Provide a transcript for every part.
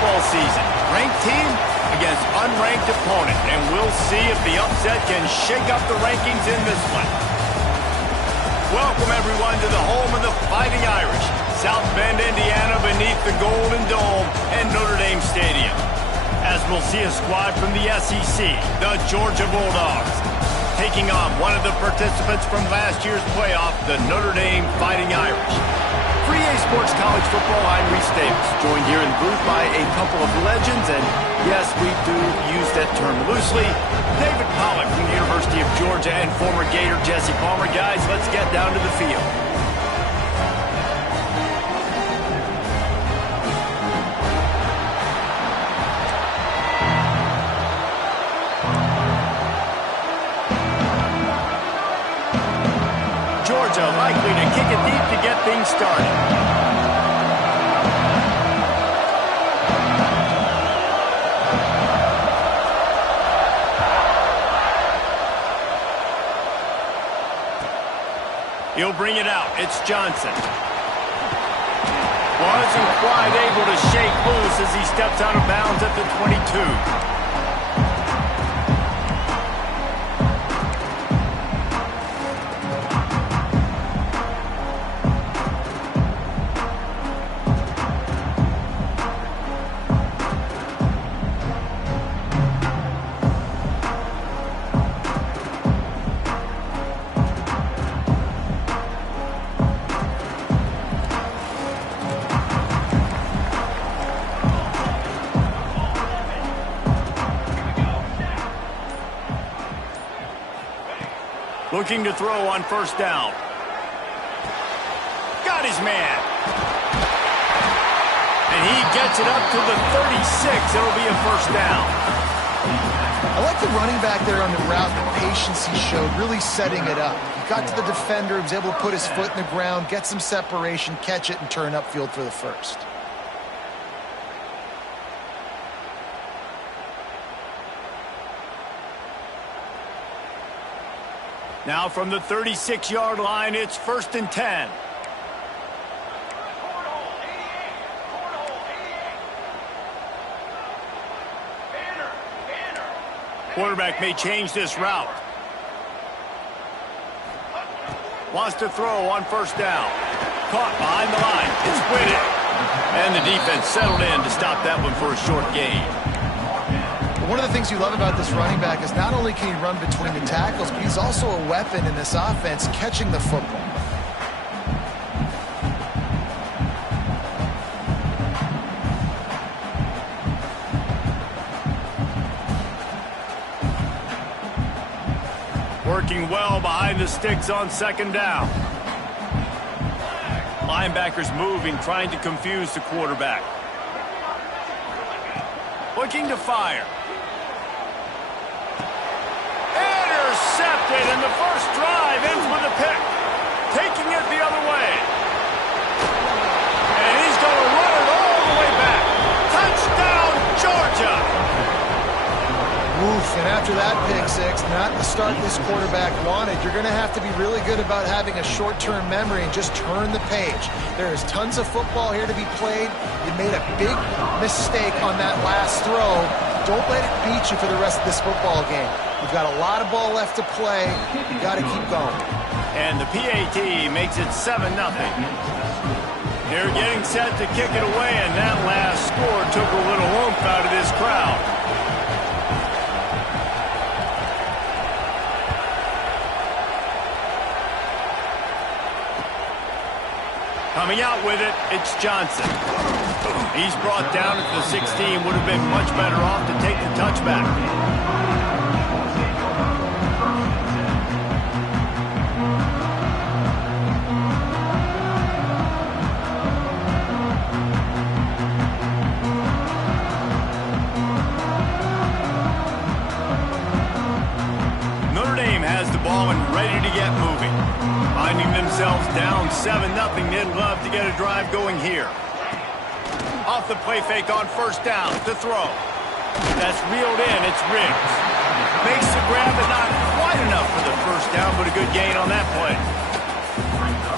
football season. Ranked team against unranked opponent, and we'll see if the upset can shake up the rankings in this one. Welcome, everyone, to the home of the Fighting Irish, South Bend, Indiana, beneath the Golden Dome and Notre Dame Stadium. As we'll see a squad from the SEC, the Georgia Bulldogs, taking on one of the participants from last year's playoff, the Notre Dame Fighting Irish. For EA Sports College Football, I'm Reese Davis, joined here in the booth by a couple of legends, and yes, we do use that term loosely. David Pollack from the University of Georgia and former Gator Jesse Palmer. Guys, let's get down to the field. Georgia likely to kick it deep to get things started. He'll bring it out. It's Johnson. Wasn't quite able to shake loose as he steps out of bounds at the 22. Looking to throw on first down. Got his man. And he gets it up to the 36. It'll be a first down. I like the running back there on the route, the patience he showed, really setting it up. He got to the defender, he was able to put his foot in the ground, get some separation, catch it, and turn upfield for the first. Now from the 36-yard line, it's 1st and 10. Quarterback may change this route. Wants to throw on first down. Caught behind the line. It's Whitted. And the defense settled in to stop that one for a short gain. One of the things you love about this running back is not only can he run between the tackles, but he's also a weapon in this offense, catching the football. Working well behind the sticks on second down. Linebackers moving, trying to confuse the quarterback. Looking to fire. Intercepted, and the first drive ends with a pick. Taking it the other way. And he's going to run it all the way back. Touchdown, Georgia! Oof, and after that pick six, not the start this quarterback wanted. You're going to have to be really good about having a short-term memory and just turn the page. There is tons of football here to be played. You made a big mistake on that last throw. Don't let it beat you for the rest of this football game. We've got a lot of ball left to play. You've got to keep going. And the PAT makes it 7-0. They're getting set to kick it away, and that last score took a little oomph out of this crowd. Coming out with it, it's Johnson. He's brought down at the 16. Would have been much better off to take the touchback. Notre Dame has the ball and ready to get moving. Finding themselves down 7-0, they'd love to get a drive going here. Off the play fake on first down to throw. That's reeled in, it's Riggs. Makes the grab, but not quite enough for the first down, but a good gain on that play.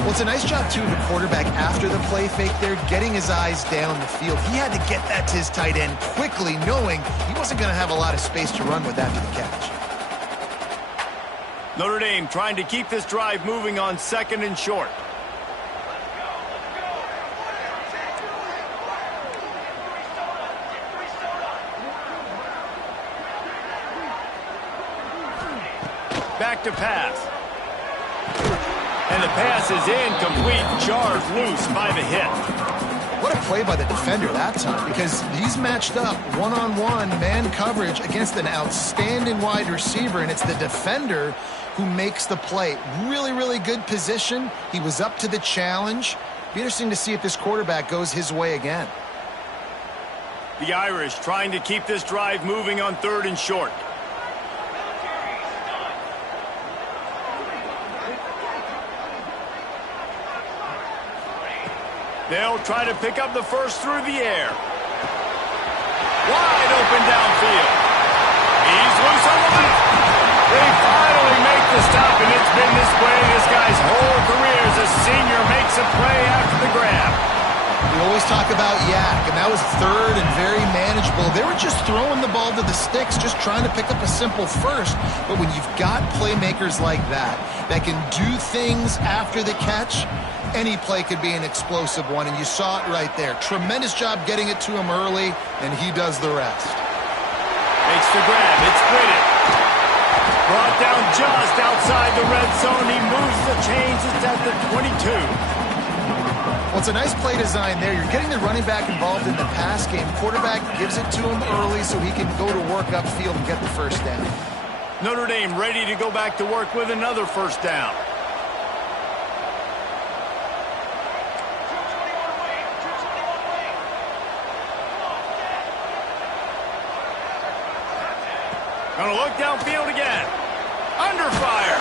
Well, it's a nice job, too, of the quarterback after the play fake there, getting his eyes down the field. He had to get that to his tight end quickly, knowing he wasn't going to have a lot of space to run with after the catch. Notre Dame trying to keep this drive moving on 2nd and short. Back to pass. And the pass is incomplete, charged loose by the hit. What a play by the defender that time, because he's matched up one-on-one man coverage against an outstanding wide receiver, and it's the defender who makes the play. Really, really good position. He was up to the challenge. Be interesting to see if this quarterback goes his way again. The Irish trying to keep this drive moving on 3rd and short. They'll try to pick up the first through the air. Wide open downfield. He's loose on the left. They finally make the stop, and it's been this way this guy's whole career as a senior makes a play after the grab. We always talk about yak, and that was 3rd and very manageable. They were just throwing the ball to the sticks, just trying to pick up a simple first. But when you've got playmakers like that can do things after the catch, any play could be an explosive one, and you saw it right there. Tremendous job getting it to him early, and he does the rest. Makes the grab. It's sprinted. Brought down just outside the red zone. He moves the chains. It's at the 22. Well, it's a nice play design there. You're getting the running back involved in the pass game. Quarterback gives it to him early so he can go to work upfield and get the first down. Notre Dame ready to go back to work with another first down. Gonna look downfield again. Under fire.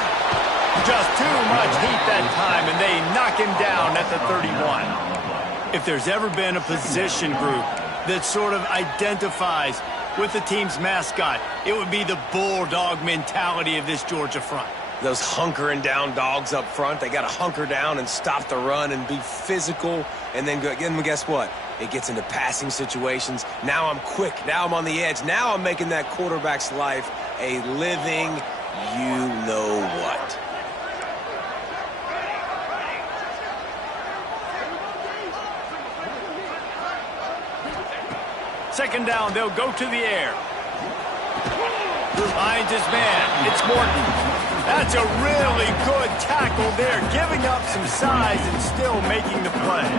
Just too much heat that time, and they knock him down at the 31. If there's ever been a position group that sort of identifies with the team's mascot, it would be the bulldog mentality of this Georgia front. Those hunkering down dogs up front, they got to hunker down and stop the run and be physical. And then guess what? It gets into passing situations. Now I'm quick. Now I'm on the edge. Now I'm making that quarterback's life a living you-know-what. Second down, they'll go to the air. Finds his man. It's Morton. That's a really good tackle there, giving up some size and still making the play.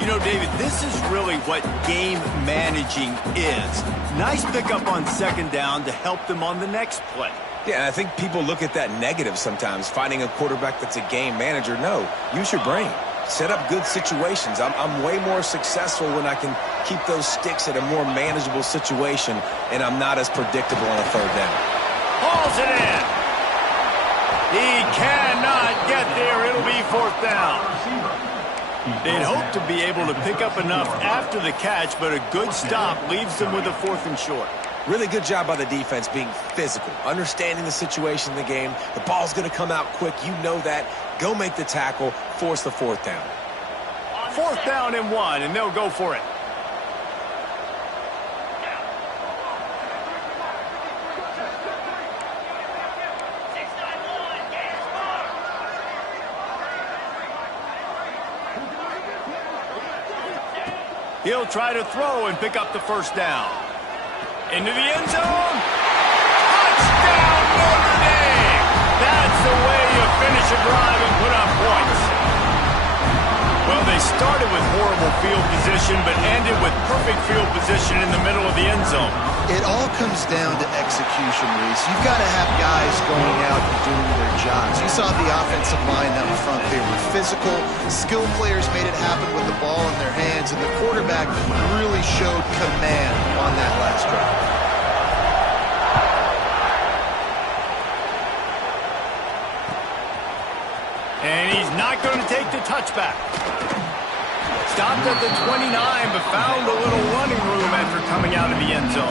You know, David, this is really what game managing is. Nice pickup on second down to help them on the next play. Yeah, I think people look at that negative sometimes, finding a quarterback that's a game manager. No, use your brain. Set up good situations. I'm way more successful when I can keep those sticks at a more manageable situation, and I'm not as predictable on a third down. Hauls it in. He cannot get there. It'll be fourth down. They'd hope to be able to pick up enough after the catch, but a good stop leaves them with a 4th and short. Really good job by the defense being physical, understanding the situation in the game. The ball's going to come out quick. You know that. Go make the tackle, force the 4th down. 4th down and 1, and they'll go for it. He'll try to throw and pick up the first down. Into the end zone. Touchdown, Notre Dame! That's the way you finish a drive and put up points. Well, they started with horrible field position, but ended with perfect field position in the middle of the end zone. It all comes down to execution, Reese. You've got to have guys going out and doing their jobs. You saw the offensive line up front. They were physical. Skilled players made it happen with the ball in their hands, and the quarterback really showed command on that last drive. And he's not going to take the touchback. Stopped at the 29, but found a little running room after coming out of the end zone.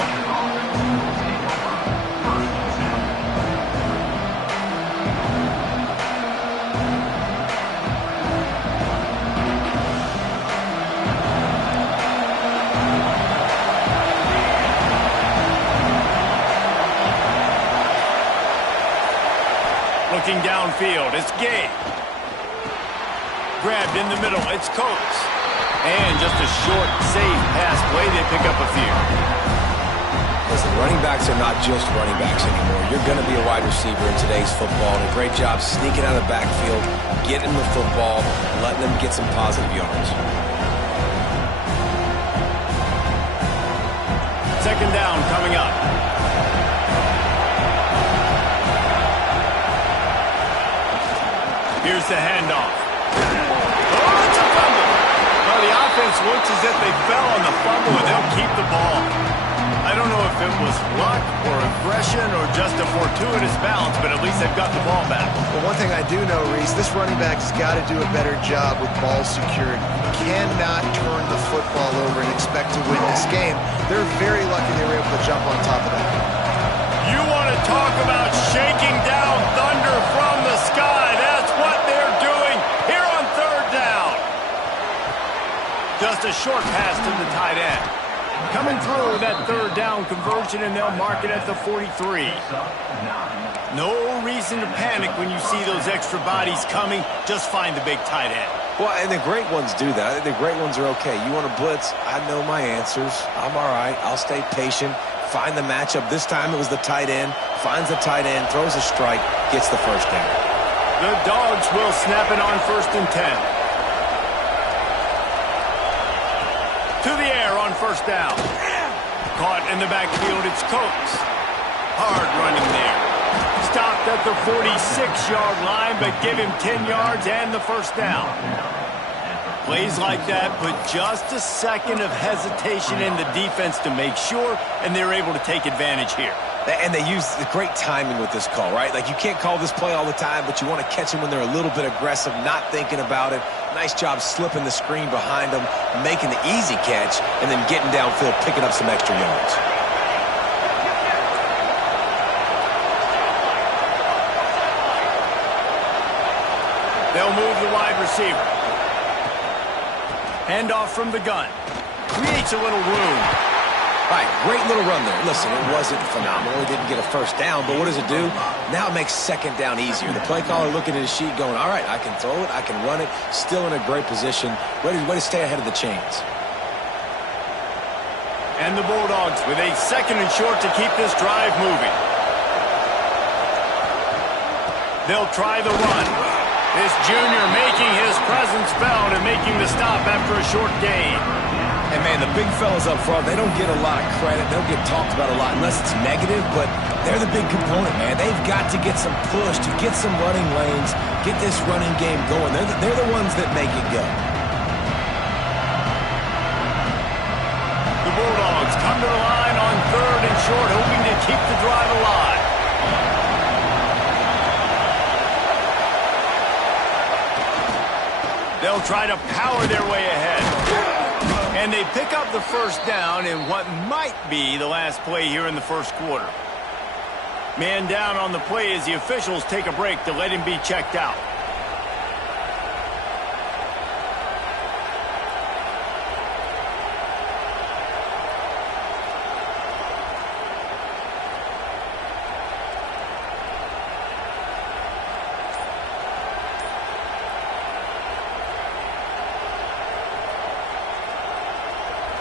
downfield. It's Gay. Grabbed in the middle. It's Coates. And just a short, safe pass play. They pick up a few. Listen, running backs are not just running backs anymore. You're going to be a wide receiver in today's football. And a great job sneaking out of the backfield, getting the football, and letting them get some positive yards. Second down coming up. Here's the handoff. Oh, it's a fumble. Well, the offense looks as if they fell on the fumble, and they'll keep the ball. I don't know if it was luck or aggression or just a fortuitous bounce, but at least they've got the ball back. Well, one thing I do know, Reese, this running back has got to do a better job with ball security. You cannot turn the football over and expect to win this game. They're very lucky they were able to jump on top of that. You want to talk about shaking down thunder from the sky. That's what they're doing here on third down. Just a short pass to the tight end. Coming through that third down conversion, and they'll mark it at the 43. No reason to panic when you see those extra bodies coming. Just find the big tight end. Well, and the great ones do that. The great ones are okay. You want to blitz? I know my answers. I'm all right. I'll stay patient. Find the matchup. This time it was the tight end. Finds the tight end, throws a strike, gets the first down. The Dogs will snap it on 1st and 10. To the air on first down. Caught in the backfield, it's Coates. Hard running there. Stopped at the 46-yard line, but give him 10 yards and the first down. Plays like that put just a second of hesitation in the defense to make sure, and they're able to take advantage here. And they use the great timing with this call, right? Like, you can't call this play all the time, but you want to catch them when they're a little bit aggressive, not thinking about it. Nice job slipping the screen behind them, making the easy catch, and then getting downfield, picking up some extra yards. They'll move the wide receiver. Handoff from the gun. Creates a little room. All right, great little run there. Listen, it wasn't phenomenal. He didn't get a first down, but what does it do? Now it makes second down easier. The play caller looking at his sheet going, all right, I can throw it, I can run it, still in a great position, ready to stay ahead of the chains. And the Bulldogs with a second and short to keep this drive moving. They'll try the run. This junior making his presence felt and making the stop after a short gain. And, man, the big fellas up front, they don't get a lot of credit. They don't get talked about a lot unless it's negative, but they're the big component, man. They've got to get some push, to get some running lanes, get this running game going. They're the ones that make it go. The Bulldogs come to the line on third and short, hoping to keep the drive alive. They'll try to power their way ahead. And they pick up the first down in what might be the last play here in the first quarter. Man down on the play as the officials take a break to let him be checked out.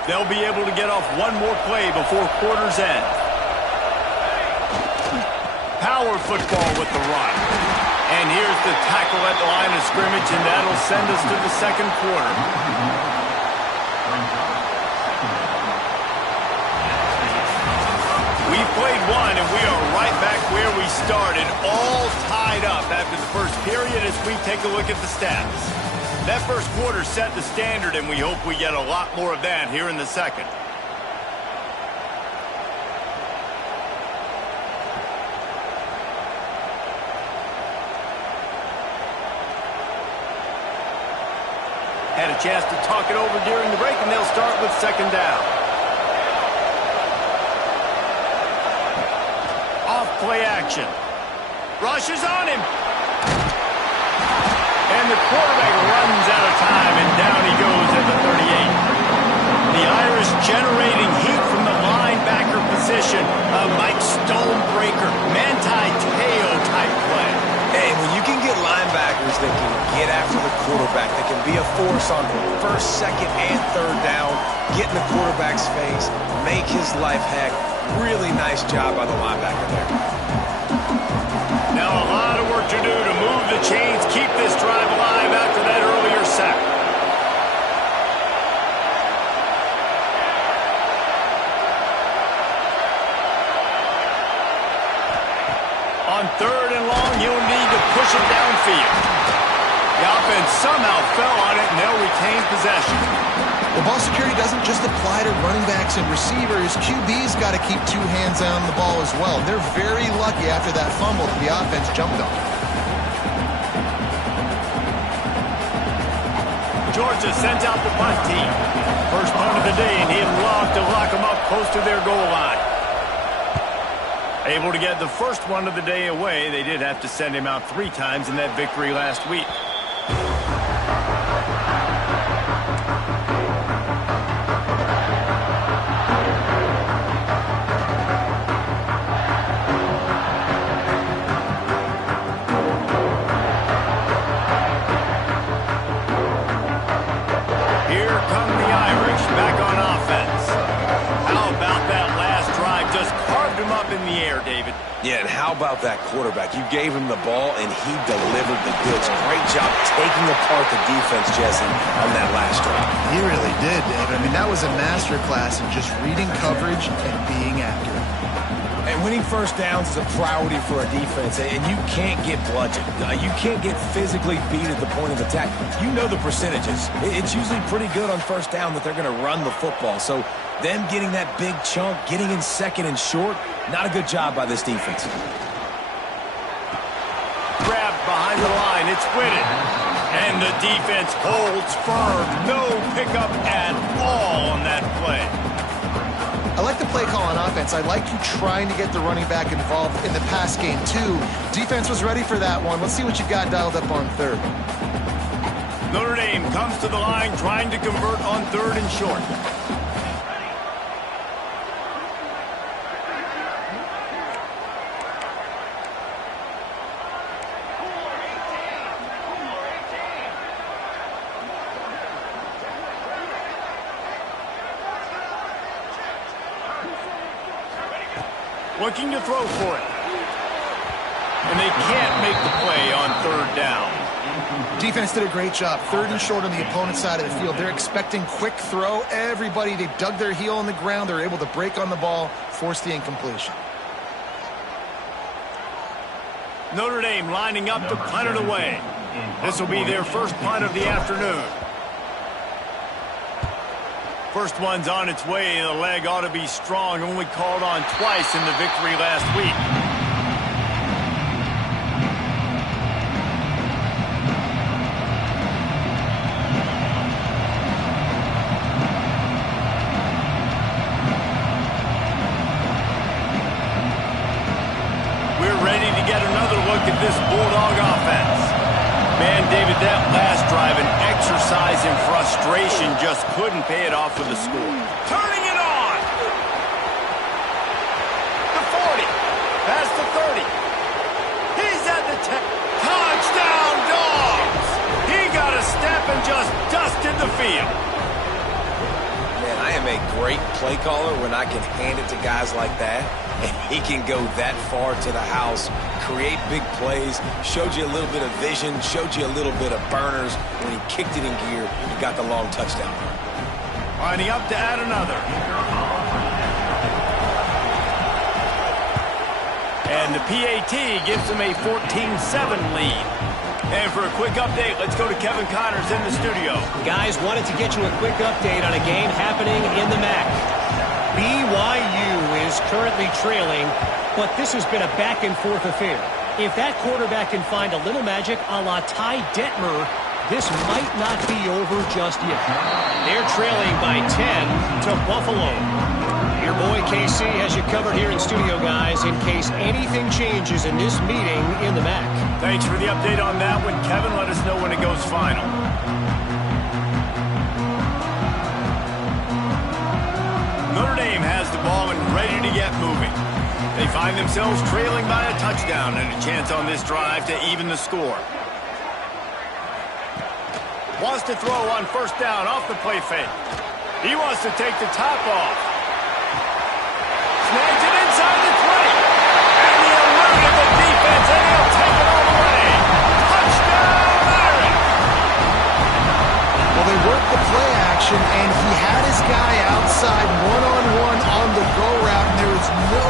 They'll be able to get off one more play before quarter's end. Power football with the run. And here's the tackle at the line of scrimmage, and that'll send us to the second quarter. We've played one, and we are right back where we started, all tied up after the first period as we take a look at the stats. That first quarter set the standard, and we hope we get a lot more of that here in the second. Had a chance to talk it over during the break, and they'll start with second down. Off play action. Rushes on him. And the quarterback runs out of time, and down he goes at the 38. The Irish generating heat from the linebacker position. A Mike Stonebreaker, Manti Te'o type play. And when you can get linebackers that can get after the quarterback, that can be a force on first, second, and third down, get in the quarterback's face, make his life heck. Really nice job by the linebacker there. Now a lot of work to do to move the chains, keep this drive alive after that earlier sack. On third and long, you'll need to push it downfield. The offense somehow fell on it, and they'll retain possession. The ball security doesn't just apply to running backs and receivers. QB's got to keep two hands on the ball as well. They're very lucky after that fumble that the offense jumped on. Georgia sends out the punt team. First punt of the day, and he'd love to lock them up close to their goal line. Able to get the first one of the day away. They did have to send him out 3 times in that victory last week. Here come the Irish back on offense. How about that last drive? Just carved him up in the air, David. Yeah, and how about that quarterback? You gave him the ball, and he delivered the goods. Great job taking apart the defense, Jesse, on that last drive. He really did, David. I mean, that was a masterclass in just reading coverage and being accurate. And winning first downs is a priority for a defense, and you can't get bludgeoned. You can't get physically beat at the point of attack. You know the percentages. It's usually pretty good on first down that they're going to run the football. So them getting that big chunk, getting in second and short, not a good job by this defense. Grabbed behind the line. It's Whitted. And the defense holds firm. No pickup at all on that play. I like the play call on offense. I like you trying to get the running back involved in the pass game, too. Defense was ready for that one. Let's see what you got dialed up on third. Notre Dame comes to the line trying to convert on third and short. Looking to throw for it. And they can't make the play on third down. Defense did a great job. Third and short on the opponent's side of the field. They're expecting quick throw. Everybody, they dug their heel on the ground. They're able to break on the ball, force the incompletion. Notre Dame lining up to punt it away. This will be their first punt of the afternoon. First one's on its way. The leg ought to be strong. Only called on twice in the victory last week. We're ready to get another look at this Bulldog offense. Man, David, that last drive, an exercise in frustration, just couldn't pay it off with the score. Turning it on! The 40, past the 30. He's at the 10. Touchdown, Dogs! He got a step and just dusted the field. Man, I am a great play caller when I can hand it to guys like that. And he can go that far to the house, create big plays, showed you a little bit of vision, showed you a little bit of burners. When he kicked it in gear, he got the long touchdown. Lining up to add another. And the PAT gives him a 14-7 lead. And for a quick update, let's go to Kevin Connors in the studio. Guys, wanted to get you a quick update on a game happening in the MAC. BYU is currently trailing, but this has been a back-and-forth affair. If that quarterback can find a little magic a la Ty Detmer, this might not be over just yet. They're trailing by 10 to Buffalo. Your boy KC has you covered here in studio, guys, in case anything changes in this meeting in the MAC. Thanks for the update on that one, Kevin. Let us know when it goes final. Notre Dame has the ball and ready to get moving. They find find themselves trailing by a touchdown and a chance on this drive to even the score. Wants to throw on first down off the play fake. He wants to take the top off. Snags it inside the 20. And he eluded the defense, and he'll take it all the way. Touchdown, Irish! Well, they worked the play action, and he had his guy outside one-on-one on the go route, and there was no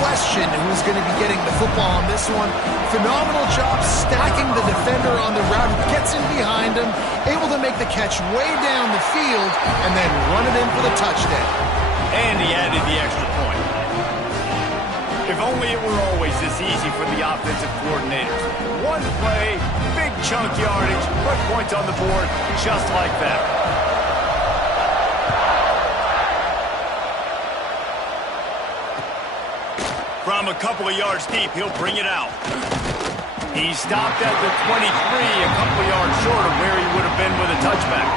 question who was going to be getting the football on this one. Phenomenal job stacking the defender on the route. He gets in behind him, able to make the catch way down the field, and then run it in for the touchdown. And he added the extra point. If only it were always this easy for the offensive coordinators. One play, big chunk yardage, put points on the board just like that. From a couple of yards deep, he'll bring it out. He stopped at the 23, a couple of yards short of where he would have been with a touchback.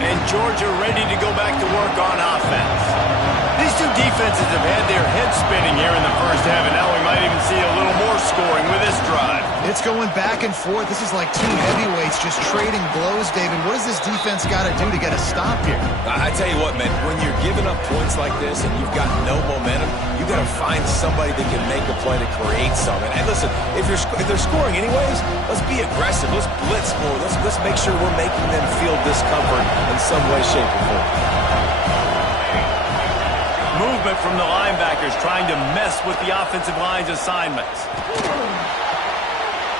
And Georgia ready to go back to work on offense. These two defenses have had their heads spinning here in the first half, and now we might even see a little more scoring with this drive. It's going back and forth. This is like two heavyweights just trading blows, David. What does this defense got to do to get a stop here? I tell you what, man, when you're giving up points like this and you've got no momentum, you got to find somebody that can make a play to create something. And listen, if they're scoring anyways, let's be aggressive. Let's blitz more. Let's make sure we're making them feel discomfort in some way, shape, or form. Movement from the linebackers trying to mess with the offensive line's assignments.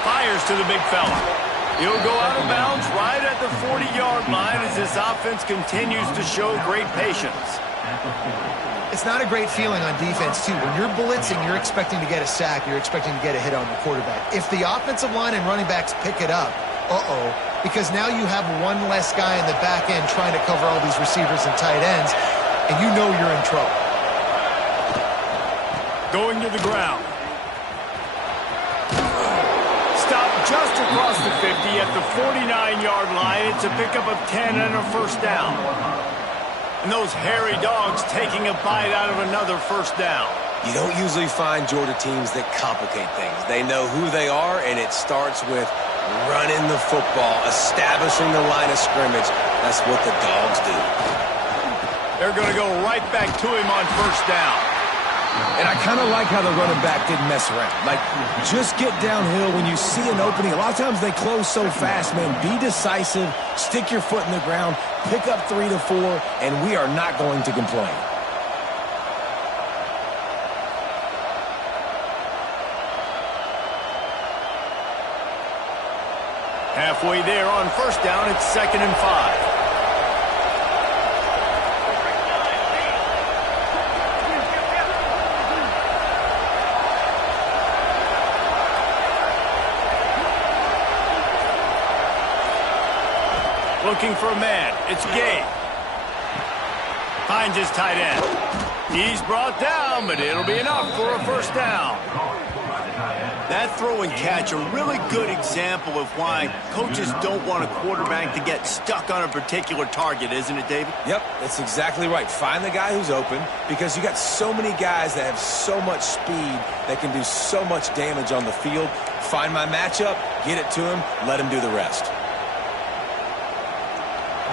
Fires to the big fella. He'll go out of bounds right at the 40-yard line as this offense continues to show great patience. It's not a great feeling on defense, too. When you're blitzing, you're expecting to get a sack. You're expecting to get a hit on the quarterback. If the offensive line and running backs pick it up, because now you have one less guy in the back end trying to cover all these receivers and tight ends, and you know you're in trouble. Going to the ground. Stopped just across the 50 at the 49-yard line. It's a pickup of 10 and a first down. And those hairy dogs taking a bite out of another first down. You don't usually find Georgia teams that complicate things. They know who they are, and it starts with running the football, establishing the line of scrimmage. That's what the dogs do. They're going to go right back to him on first down. And I kind of like how the running back didn't mess around. Like, just get downhill when you see an opening. A lot of times they close so fast, man. Be decisive, stick your foot in the ground, pick up 3 to 4, and we are not going to complain. Halfway there on first down, it's 2nd and 5. Looking for a man. It's Gay. Finds his tight end. He's brought down, but it'll be enough for a first down. That throw and catch, a really good example of why coaches don't want a quarterback to get stuck on a particular target, isn't it, David? Yep, that's exactly right. Find the guy who's open, because you got so many guys that have so much speed that can do so much damage on the field. Find my matchup, get it to him, let him do the rest.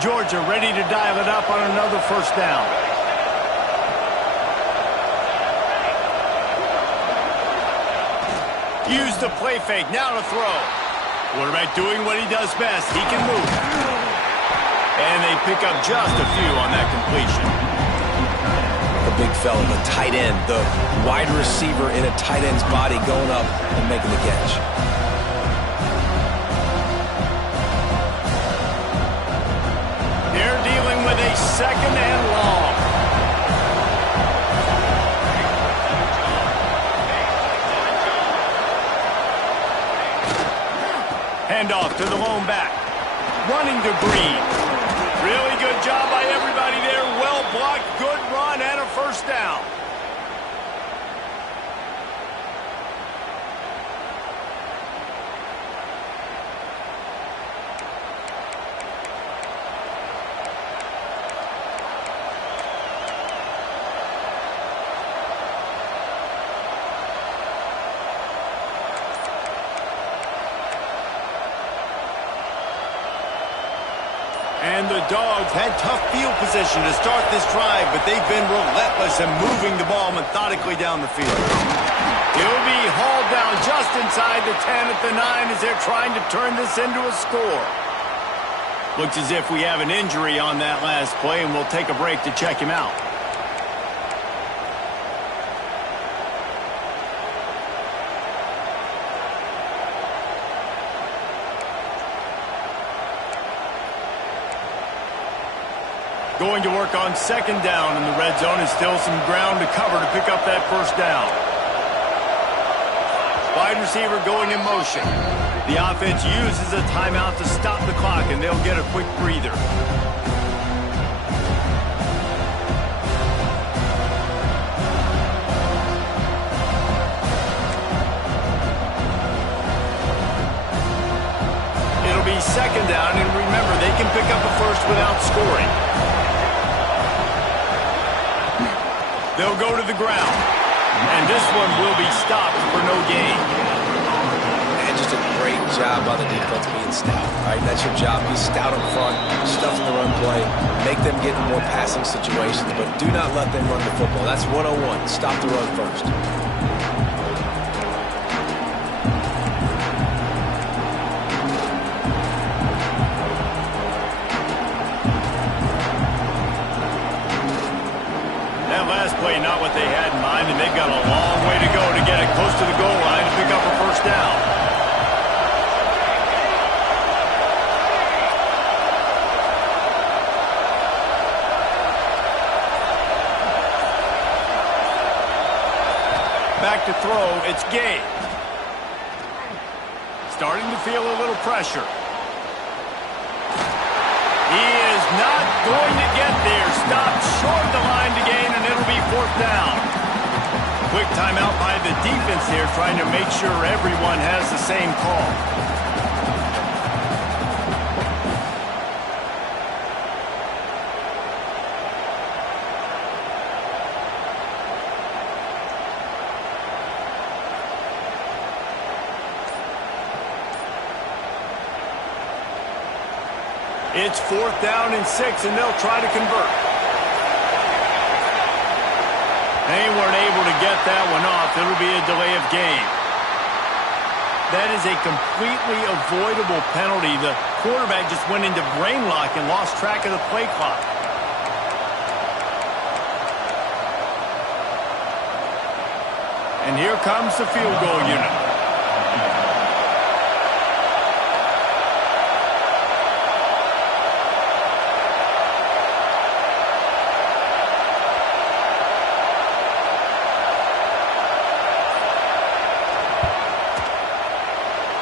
Georgia ready to dial it up on another first down. Use the play fake, now to throw. Quarterback doing what he does best. He can move. And they pick up just a few on that completion. The big fella, the tight end, the wide receiver in a tight end's body going up and making the catch. They're dealing with a 2nd and long. Handoff to the lone back. Running to Green. Really good job by everybody there. Well blocked, good run, and a first down. And the Dogs had tough field position to start this drive, but they've been relentless in moving the ball methodically down the field. He'll be hauled down just inside the 10 at the 9 as they're trying to turn this into a score. Looks as if we have an injury on that last play, and we'll take a break to check him out. Going to work on second down in the red zone, and still some ground to cover to pick up that first down. Wide receiver going in motion. The offense uses a timeout to stop the clock, and they'll get a quick breather. It'll be second down, and remember, they can pick up a first without scoring. They'll go to the ground, and this one will be stopped for no gain. And just a great job by the defense being stout, right? That's your job. Be stout up front, stuff in the run play, make them get in more passing situations, but do not let them run the football. That's 101. Stop the run first. Play not what they had in mind, and they've got a long way to go to get it close to the goal line to pick up a first down. Back to throw, it's Gabe. Starting to feel a little pressure. He is not going to get there. Stopped short of the line to gain, and it'll be fourth down. Quick timeout by the defense here, trying to make sure everyone has the same call. It's fourth down and 6, and they'll try to convert. They weren't able to get that one off. It'll be a delay of game. That is a completely avoidable penalty. The quarterback just went into brain lock and lost track of the play clock. And here comes the field goal unit.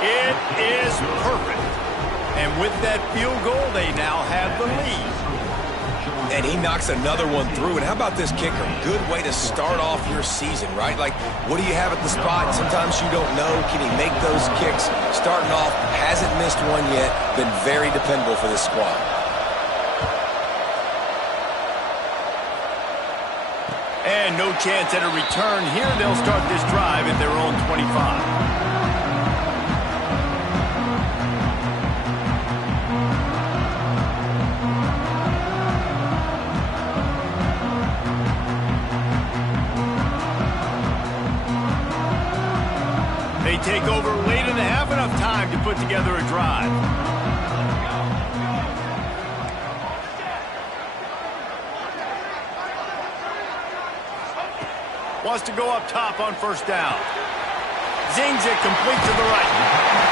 It is perfect. And with that field goal, they now have the lead. And he knocks another one through. And how about this kicker? Good way to start off your season, right? Like, what do you have at the spot? Sometimes you don't know. Can he make those kicks? Starting off, hasn't missed one yet. Been very dependable for this squad. And no chance at a return here. They'll start this drive at their own 25. They take over late in the half, enough time to put together a drive. Wants to go up top on first down. Zings it complete to the right.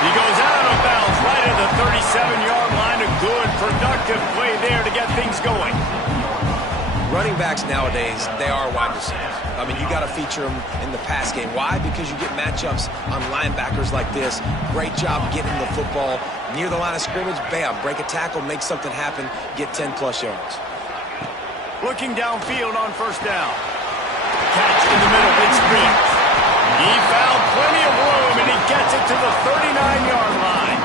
He goes out of bounds right at the 37-yard line. A good, productive play there to get things going. Running backs nowadays, they are wide receivers. I mean, you got to feature them in the pass game. Why? Because you get matchups on linebackers like this. Great job getting the football near the line of scrimmage. Bam, break a tackle, make something happen, get 10-plus yards. Looking downfield on first down. Catch in the middle, big sprint. He found plenty of room, and he gets it to the 39-yard line.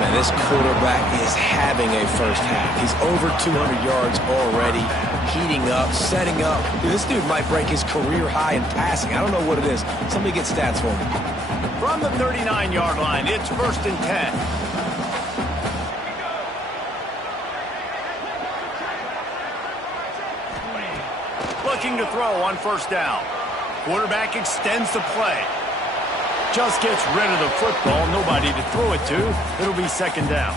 Man, this quarterback is having a first half. He's over 200 yards already, heating up, setting up. Dude, this dude might break his career high in passing. I don't know what it is. Somebody get stats for me. From the 39-yard line, it's first and 10. Looking to throw on first down. Quarterback extends the play. Just gets rid of the football. Nobody to throw it to. It'll be second down.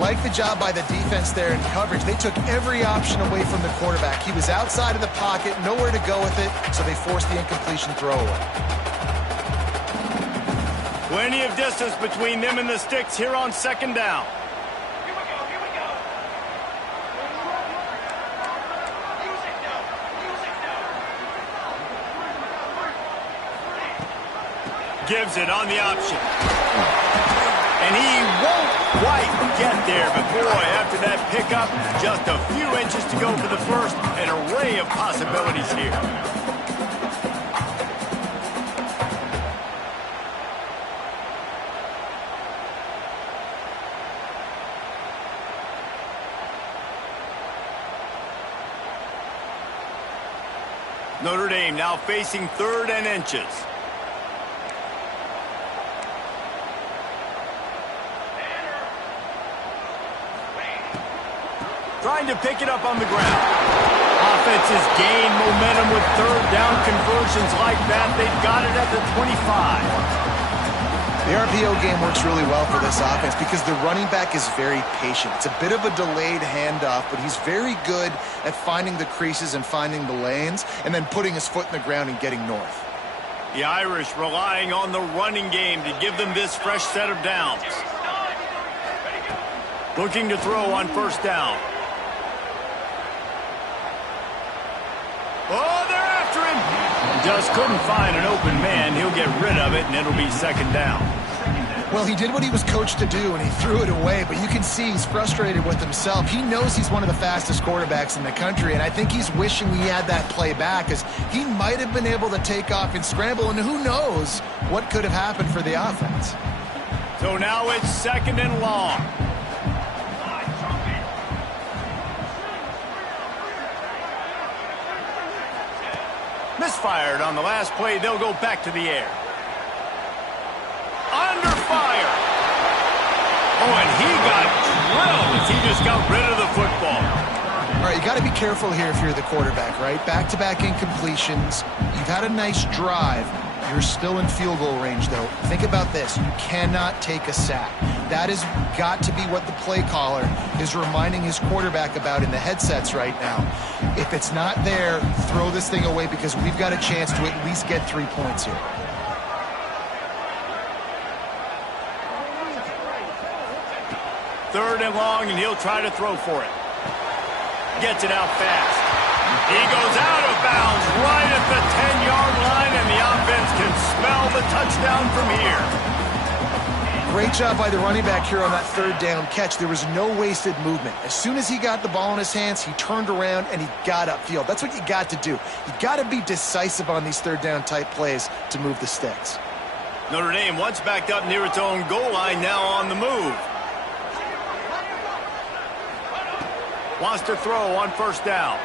Like the job by the defense there in coverage. They took every option away from the quarterback. He was outside of the pocket, nowhere to go with it, so they forced the incompletion throwaway. Plenty of distance between them and the sticks here on second down. Gives it on the option. And he won't quite get there, but boy, after that pickup, just a few inches to go for the first. An array of possibilities here. Notre Dame now facing 3rd and inches. Trying to pick it up on the ground. Offenses gain momentum with 3rd down conversions like that. They've got it at the 25. The RPO game works really well for this offense because the running back is very patient. It's a bit of a delayed handoff, but he's very good at finding the creases and finding the lanes and then putting his foot in the ground and getting north. The Irish relying on the running game to give them this fresh set of downs. Looking to throw on first down. Oh, they're after him. Just couldn't find an open man. He'll get rid of it, and it'll be second down. Well, he did what he was coached to do, and he threw it away, but you can see he's frustrated with himself. He knows he's one of the fastest quarterbacks in the country, and I think he's wishing he had that play back, as he might have been able to take off and scramble, and who knows what could have happened for the offense. So now it's 2nd and long. Misfired on the last play. They'll go back to the air. Under fire. Oh, and he got drilled as he just got rid of the football. All right, you got to be careful here if you're the quarterback, right? Back-to-back incompletions. You've had a nice drive. You're still in field goal range, though. Think about this. You cannot take a sack. That has got to be what the play caller is reminding his quarterback about in the headsets right now. If it's not there, throw this thing away because we've got a chance to at least get 3 points here. Third and long, and he'll try to throw for it. Gets it out fast. He goes out of bounds right at the 10-yard line, and the offense can smell the touchdown from here. Great job by the running back here on that 3rd down catch. There was no wasted movement. As soon as he got the ball in his hands, he turned around and he got upfield. That's what you got to do. You got to be decisive on these 3rd down type plays to move the sticks. Notre Dame once backed up near its own goal line, now on the move. Wants to throw on first down.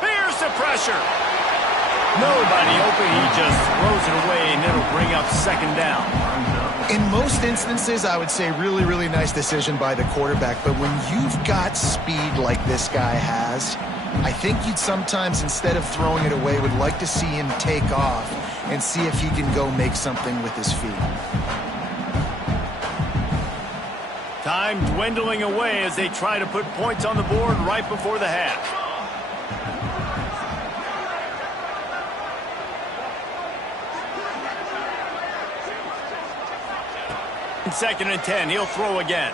Here's the pressure. Nobody open. He just throws it away, and it'll bring up second down. In most instances, I would say really, really nice decision by the quarterback. But when you've got speed like this guy has, I think you'd sometimes, instead of throwing it away, would like to see him take off and see if he can go make something with his feet. Time dwindling away as they try to put points on the board right before the half. Second and 10, he'll throw again.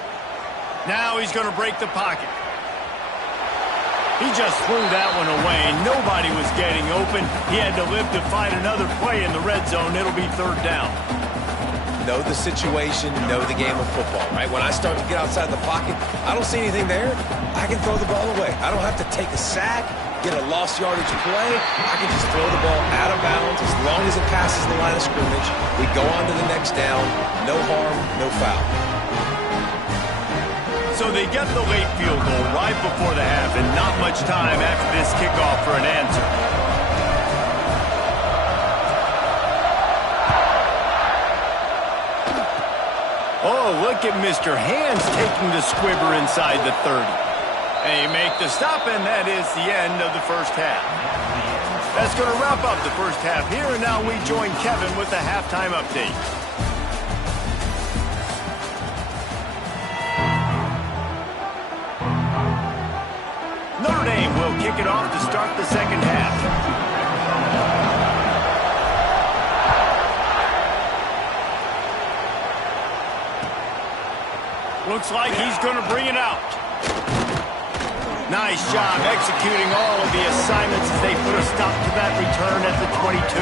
Now he's going to break the pocket. He just threw that one away. Nobody was getting open. He had to live to find another play in the red zone. It'll be 3rd down. Know the situation, know the game of football, right? When I start to get outside the pocket, I don't see anything there. I can throw the ball away. I don't have to take a sack, get a lost yardage play. I can just throw the ball out of bounds as long as it passes the line of scrimmage. We go on to the next down. No harm, no foul. So they get the late field goal right before the half, and not much time after this kickoff for an answer. Oh, look at Mr. Hands taking the squibber inside the 30. They make the stop, and that is the end of the first half. That's going to wrap up the first half here, and now we join Kevin with the halftime update. Notre Dame will kick it off to start the second half. Looks like he's going to bring it out. Nice job executing all of the assignments as they put a stop to that return at the 22.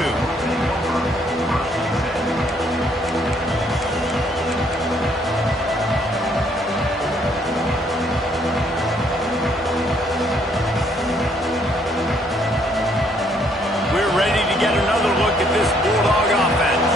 Ready to get another look at this Bulldog offense.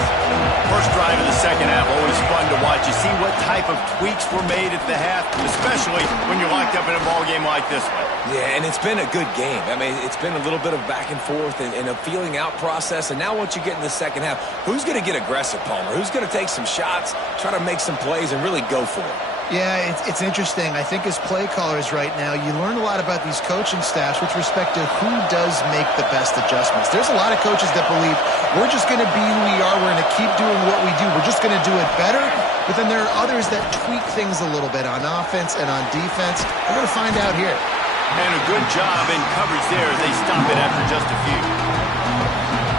First drive of the second half, always fun to watch. You see what type of tweaks were made at the half, especially when you're locked up in a ball game like this one. Yeah, and it's been a good game. I mean, it's been a little bit of back and forth and a feeling out process. And now once you get in the second half, who's going to get aggressive, Palmer? Who's going to take some shots, try to make some plays, and really go for it? Yeah, it's interesting. I think as play callers right now, you learn a lot about these coaching staffs with respect to who does make the best adjustments. There's a lot of coaches that believe we're just going to be who we are. We're going to keep doing what we do. We're just going to do it better. But then there are others that tweak things a little bit on offense and on defense. We're going to find out here. And a good job in coverage there as they stop it after just a few.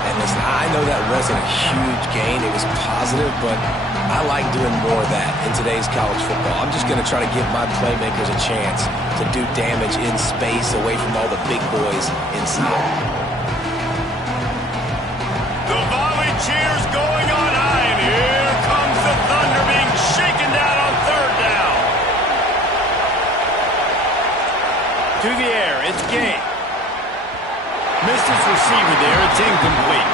And listen, I know that wasn't a huge gain. It was positive, but I like doing more of that in today's college football. I'm just going to try to give my playmakers a chance to do damage in space away from all the big boys inside. The volley cheers going on high, and here comes the Thunder being shaken down on third down. To the air, it's game. Missed his receiver there, it's incomplete.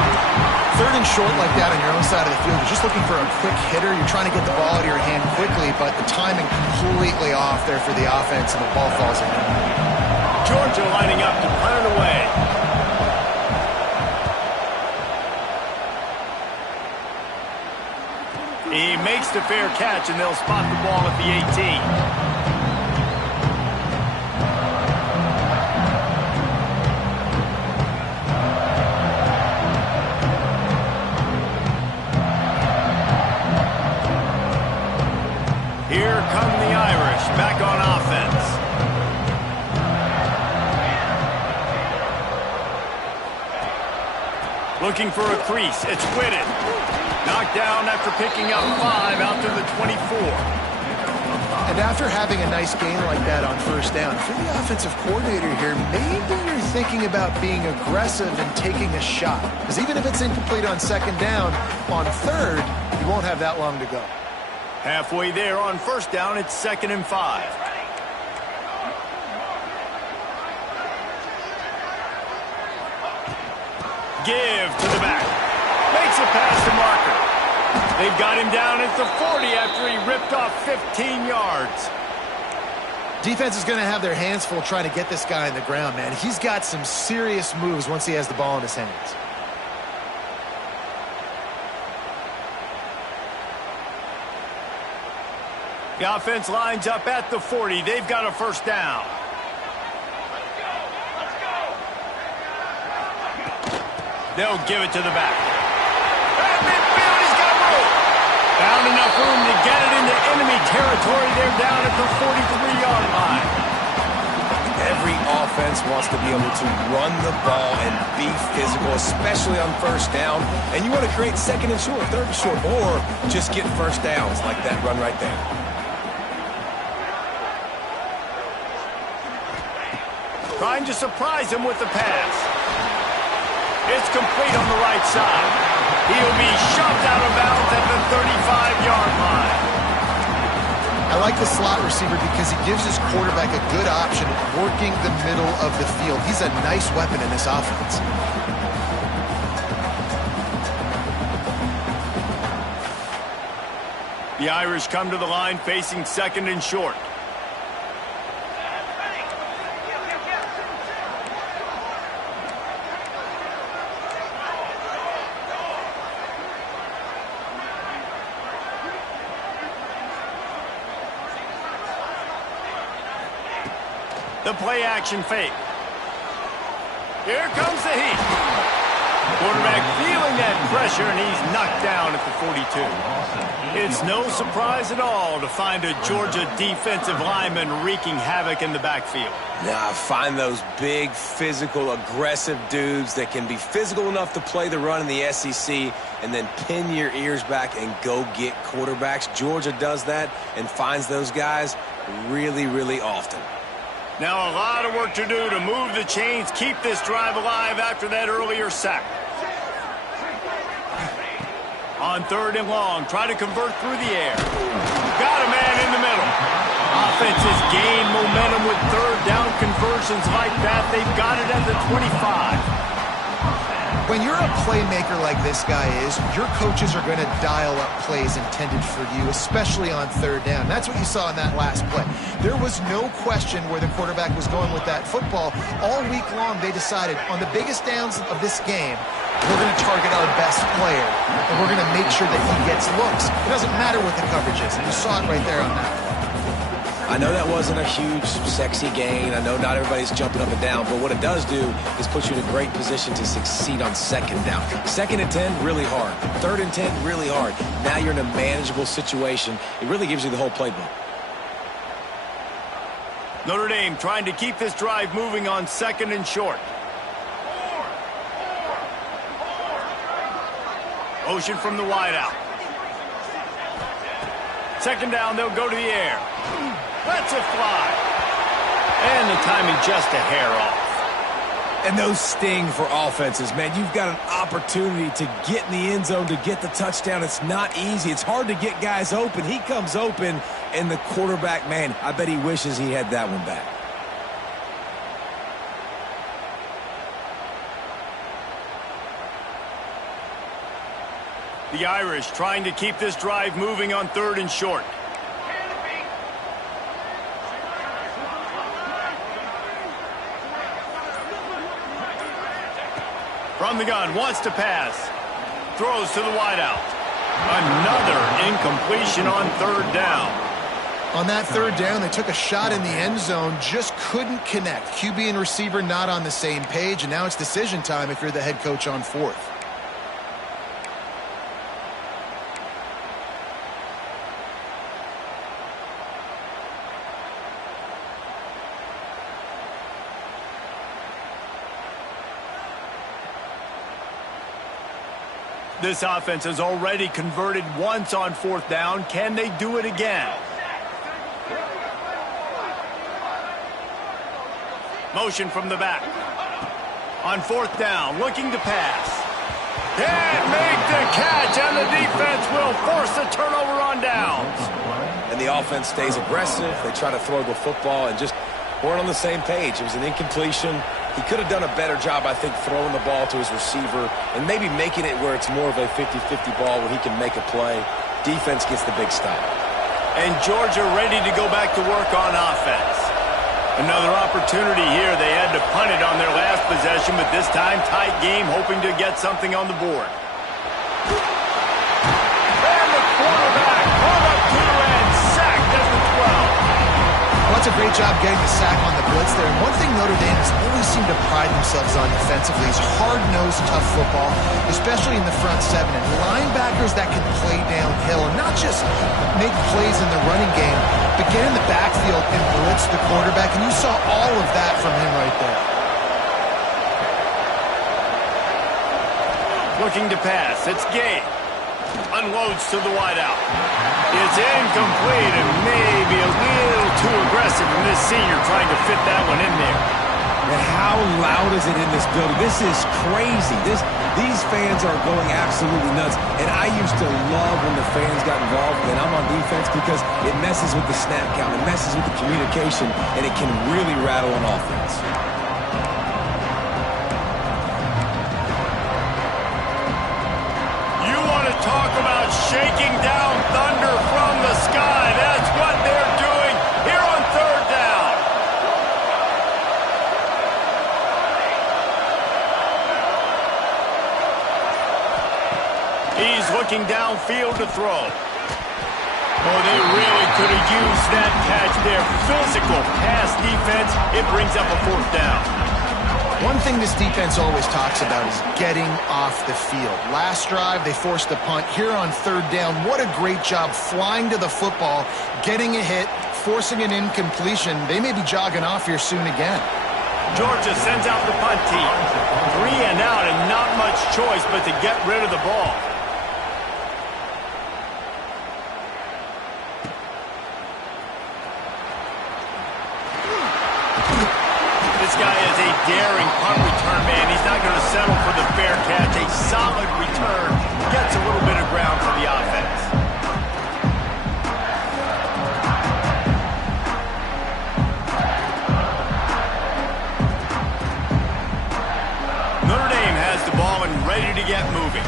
Third and short like that on your own side of the field, you're just looking for a quick hitter. You're trying to get the ball out of your hand quickly, but the timing completely off there for the offense, and the ball falls in. Georgia lining up to punt it away. He makes the fair catch, and they'll spot the ball at the 18. Here come the Irish, back on offense. Looking for a crease, it's Whitted. Knocked down after picking up 5 out to the 24. And after having a nice gain like that on first down, for the offensive coordinator here, maybe you're thinking about being aggressive and taking a shot. Because even if it's incomplete on second down, on third, you won't have that long to go. Halfway there on first down, it's 2nd and 5. Give to the back. Makes it past the marker. They've got him down at the 40 after he ripped off 15 yards. Defense is going to have their hands full trying to get this guy on the ground, man. He's got some serious moves once he has the ball in his hands. The offense lines up at the 40. They've got a first down. They'll give it to the back. At midfield, he's got room. Found enough room to get it into enemy territory. They're down at the 43-yard line. Every offense wants to be able to run the ball and be physical, especially on first down. And you want to create 2nd and short, 3rd and short, or just get first downs like that run right there. Trying to surprise him with the pass. It's complete on the right side. He'll be shoved out of bounds at the 35-yard line. I like the slot receiver because he gives his quarterback a good option working the middle of the field. He's a nice weapon in this offense. The Irish come to the line facing 2nd and short. The play action fake. Here comes the heat. pressure, and he's knocked down at the 42. It's no surprise at all to find a Georgia defensive lineman wreaking havoc in the backfield. Now, I find those big, physical, aggressive dudes that can be physical enough to play the run in the SEC and then pin your ears back and go get quarterbacks. Georgia does that and finds those guys really, really often. Now a lot of work to do to move the chains, keep this drive alive after that earlier sack. On 3rd and long, try to convert through the air. Got a man in the middle. Offense has gained momentum with 3rd down conversions like that. They've got it at the 25. When you're a playmaker like this guy is, your coaches are going to dial up plays intended for you, especially on 3rd down. That's what you saw in that last play. There was no question where the quarterback was going with that football. All week long, they decided on the biggest downs of this game, we're going to target our best player, and we're going to make sure that he gets looks. It doesn't matter what the coverage is, and you saw it right there on that one. I know that wasn't a huge, sexy gain. I know not everybody's jumping up and down, but what it does do is put you in a great position to succeed on 2nd down. 2nd and 10, really hard. 3rd and 10, really hard. Now you're in a manageable situation. It really gives you the whole playbook. Notre Dame trying to keep this drive moving on 2nd and short. Motion from the wideout. 2nd down, they'll go to the air. Let's it fly. And the timing just a hair off. And those sting for offenses, man. You've got an opportunity to get in the end zone, to get the touchdown. It's not easy. It's hard to get guys open. He comes open, and the quarterback, man, I bet he wishes he had that one back. The Irish trying to keep this drive moving on 3rd and short. From the gun, wants to pass. Throws to the wideout. Another incompletion on 3rd down. On that 3rd down, they took a shot in the end zone, just couldn't connect. QB and receiver not on the same page, and now it's decision time if you're the head coach on 4th. This offense has already converted once on 4th down. Can they do it again? Motion from the back. On 4th down, looking to pass. Can't make the catch, and the defense will force a turnover on downs. And the offense stays aggressive. They try to throw the football and just weren't on the same page. It was an incompletion. He could have done a better job, I think, throwing the ball to his receiver and maybe making it where it's more of a 50-50 ball where he can make a play. Defense gets the big stop. And Georgia ready to go back to work on offense. Another opportunity here. They had to punt it on their last possession, but this time tight game, hoping to get something on the board. And the quarterback pulled up 2 and sacked at the 12. Well, that's a great job getting the sack on the blitz there. And one thing Notre Dame has always seemed to pride themselves on defensively is hard-nosed, tough football, especially in the front 7. And linebackers that can play downhill and not just make plays in the running game, but get in the backfield and blitz the quarterback. And you saw all of that from him right there. Looking to pass. It's Gay. Unloads to the wideout. It's incomplete and maybe a little too aggressive from this senior trying to fit that one in there. And how loud is it in this building? This is crazy. These fans are going absolutely nuts. And I used to love when the fans got involved when I'm on defense because it messes with the snap count. It messes with the communication, and it can really rattle an offense. Talk about shaking down thunder from the sky. That's what they're doing here on 3rd down. He's looking downfield to throw. Oh, they really could have used that catch there. Physical pass defense. It brings up a 4th down. One thing this defense always talks about is getting off the field. Last drive, they forced the punt. Here on third down, what a great job flying to the football, getting a hit, forcing an incompletion. They may be jogging off here soon again. Georgia sends out the punt team. 3 and out and not much choice but to get rid of the ball. This guy is a daring punt return man. He's not going to settle for the fair catch. A solid return gets a little bit of ground for the offense. Notre Dame has the ball and ready to get moving.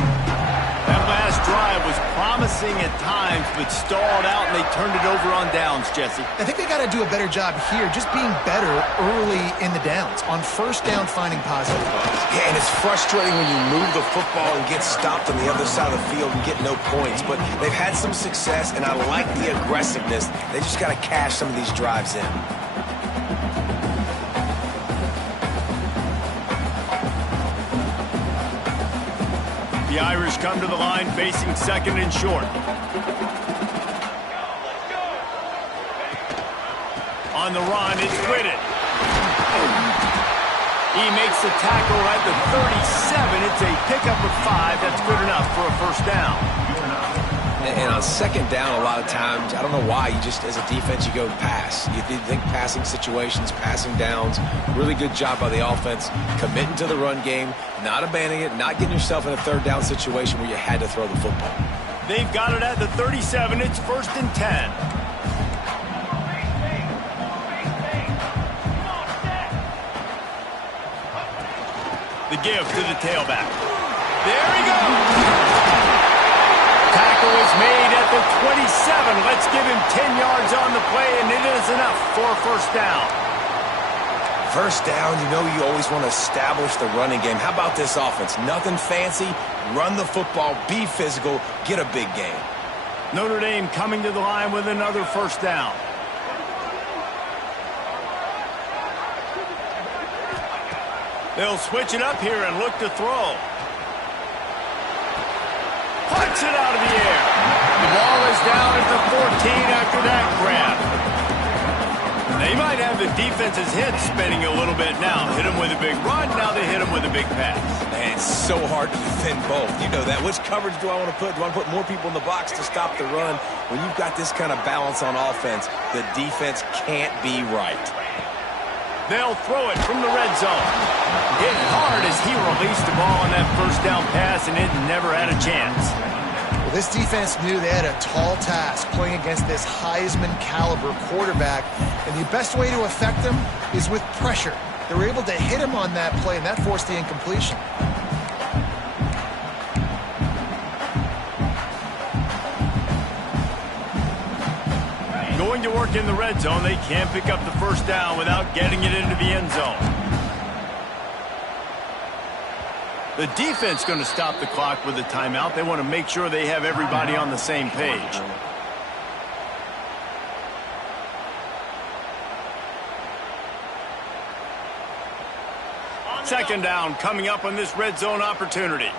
That last drive was promising at times, but stalled out, and they turned it over on downs, Jesse. I think they got to do a better job here, just being better early in the downs. On first down, finding positive plays. Yeah, and it's frustrating when you move the football and get stopped on the other side of the field and get no points. But they've had some success, and I like the aggressiveness. They just got to cash some of these drives in. The Irish come to the line facing second and short. On the run, it's Whitted. He makes the tackle at the 37. It's a pickup of 5. That's good enough for a first down. And on second down, a lot of times, I don't know why, you just, as a defense, you go pass. You think passing situations, passing downs. Really good job by the offense, committing to the run game, not abandoning it, not getting yourself in a third down situation where you had to throw the football. They've got it at the 37. It's first and 10. The give to the tailback. There he goes. Tackle is made at the 27. Let's give him 10 yards on the play, and it is enough for a first down. First down, you know you always want to establish the running game. How about this offense? Nothing fancy. Run the football, be physical, get a big gain. Notre Dame coming to the line with another first down. They'll switch it up here and look to throw. Punts it out of the air. The ball is down at the 14 after that grab. They might have the defense's head spinning a little bit now. Hit them with a big run, now they hit them with a big pass. Man, it's so hard to defend both. You know that. Which coverage do I want to put? Do I want to put more people in the box to stop the run? When you've got this kind of balance on offense, the defense can't be right. They'll throw it from the red zone. Hit hard as he released the ball on that first down pass, and it never had a chance. Well, this defense knew they had a tall task playing against this Heisman caliber quarterback, and the best way to affect him is with pressure. They were able to hit him on that play, and that forced the incompletion. Going to work in the red zone, they can't pick up the first down without getting it into the end zone. The defense going to stop the clock with a timeout. They want to make sure they have everybody on the same page. Second down coming up on this red zone opportunity.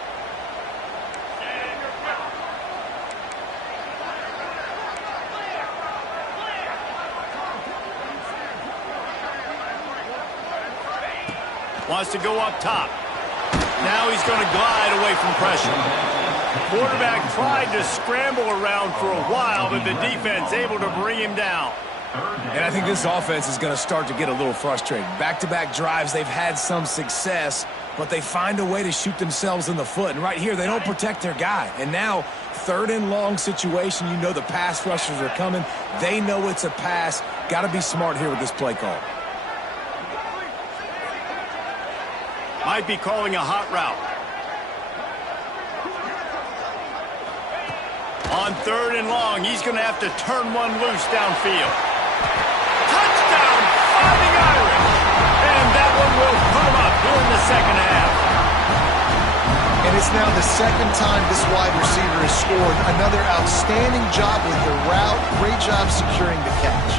Wants to go up top. Now he's going to glide away from pressure. Quarterback tried to scramble around for a while, but the defense able to bring him down. And I think this offense is going to start to get a little frustrated. Back-to-back drives, they've had some success, but they find a way to shoot themselves in the foot. And right here, they don't protect their guy. And now, third and long situation, you know the pass rushers are coming. They know it's a pass. Got to be smart here with this play call. Might be calling a hot route. On third and long, he's going to have to turn one loose downfield. Touchdown, Fighting Irish! And that one will put him up here in the second half. And it's now the second time this wide receiver has scored. Another outstanding job with the route. Great job securing the catch.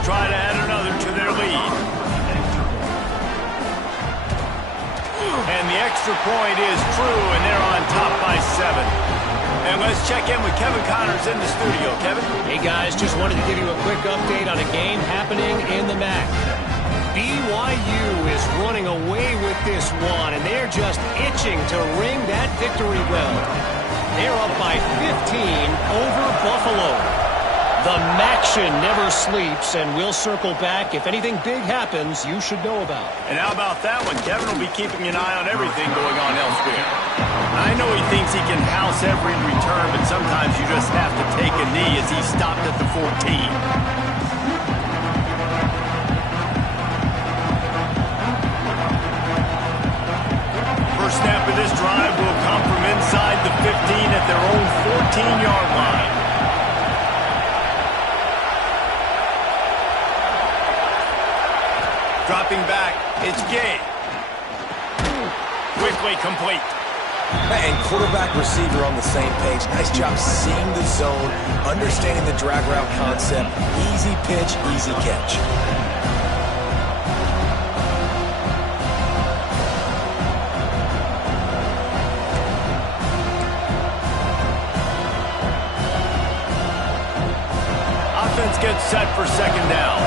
will try to add another to their lead. And the extra point is true, and they're on top by 7. And let's check in with Kevin Connors in the studio. Kevin? Hey, guys, just wanted to give you a quick update on a game happening in the MAC. BYU is running away with this one, and they're just itching to ring that victory bell. They're up by 15 over Buffalo. The MACtion never sleeps, and we'll circle back. If anything big happens, you should know about. And how about that one? Kevin will be keeping an eye on everything going on elsewhere. I know he thinks he can house every return, but sometimes you just have to take a knee as he stopped at the 14. First snap of this drive will come from inside the 15 at their own 14-yard line. Dropping back, it's Gay. Quickly complete. And quarterback receiver on the same page. Nice job seeing the zone, understanding the drag route concept. Easy pitch, easy catch. Offense gets set for second down.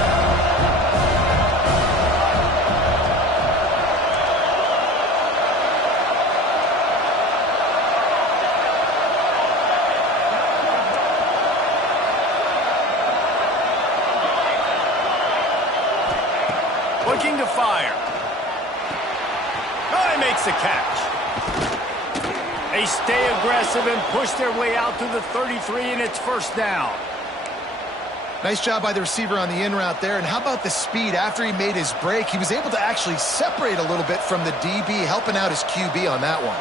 Looking to fire. Oh, he makes the catch. They stay aggressive and push their way out to the 33, and it's first down. Nice job by the receiver on the in route there. And how about the speed? After he made his break, he was able to actually separate a little bit from the DB, helping out his QB on that one.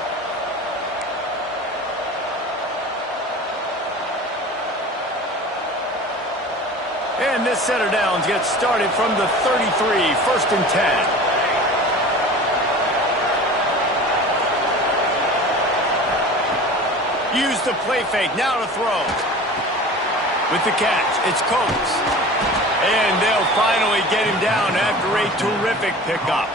And this set of downs gets started from the 33, first and 10. Use the play fake, now to throw. With the catch, it's Coates. And they'll finally get him down after a terrific pickup.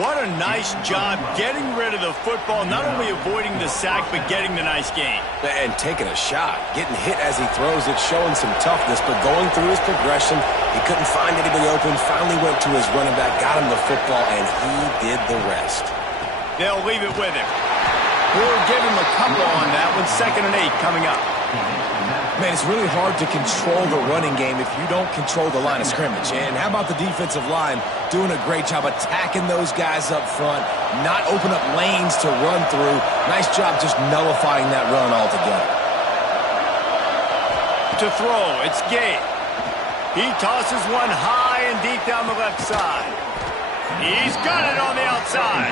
What a nice job getting rid of the football, not only avoiding the sack, but getting the nice gain. And taking a shot, getting hit as he throws it, showing some toughness, but going through his progression, he couldn't find anybody open, finally went to his running back, got him the football, and he did the rest. They'll leave it with him. We'll give him a couple on that one, 2nd and 8 coming up. Man, it's really hard to control the running game if you don't control the line of scrimmage. And how about the defensive line doing a great job attacking those guys up front, not open up lanes to run through. Nice job just nullifying that run altogether. To throw, it's Gay. He tosses one high and deep down the left side. He's got it on the outside.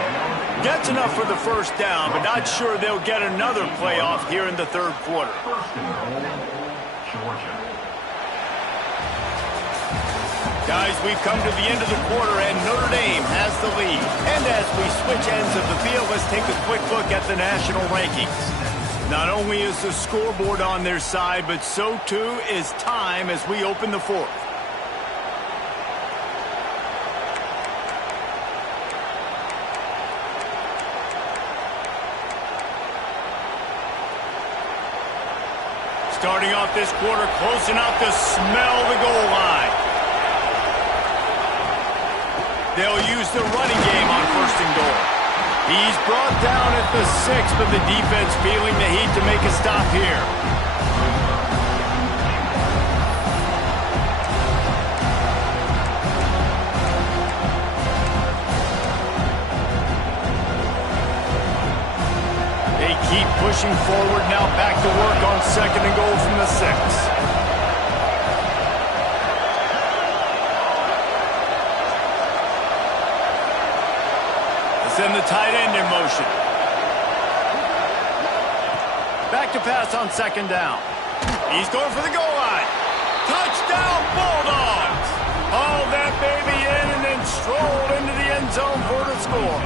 Gets enough for the first down, but not sure they'll get another playoff here in the third quarter. Guys, we've come to the end of the quarter, and Notre Dame has the lead. And as we switch ends of the field, let's take a quick look at the national rankings. Not only is the scoreboard on their side, but so too is time as we open the fourth. Starting off this quarter, close enough to smell the goal line. They'll use the running game on 1st and goal. He's brought down at the 6, but the defense feeling the heat to make a stop here. They keep pushing forward, now back to work on 2nd and goal from the 6. Send the tight end in motion. Back to pass on 2nd down. He's going for the goal line. Touchdown, Bulldogs! Haul that baby in and then stroll into the end zone for the score.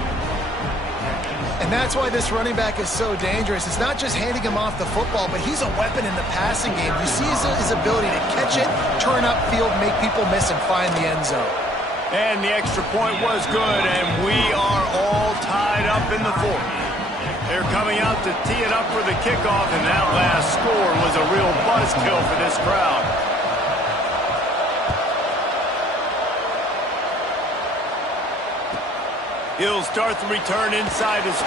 And that's why this running back is so dangerous. It's not just handing him off the football, but he's a weapon in the passing game. You see his ability to catch it, turn upfield, make people miss, and find the end zone. And the extra point was good, and we are all tied up in the fourth. They're coming out to tee it up for the kickoff, and that last score was a real buzzkill for this crowd. He'll start the return inside his 5.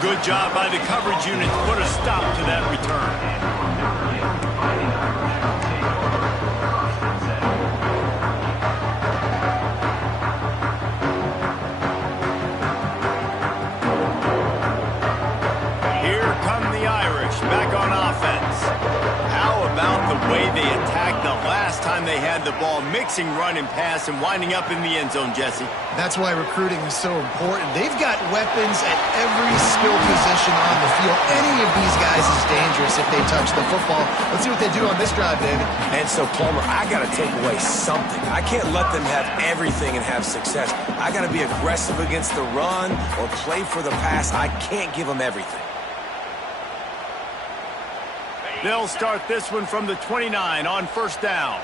Good job by the coverage unit to put a stop to that return. Back on offense. How about the way they attacked the last time they had the ball, mixing run and pass and winding up in the end zone, Jesse? That's why recruiting is so important. They've got weapons at every skill position on the field. Any of these guys is dangerous if they touch the football. Let's see what they do on this drive, David. And so, Palmer, I got to take away something. I can't let them have everything and have success. I got to be aggressive against the run or play for the pass. I can't give them everything. They'll start this one from the 29 on first down.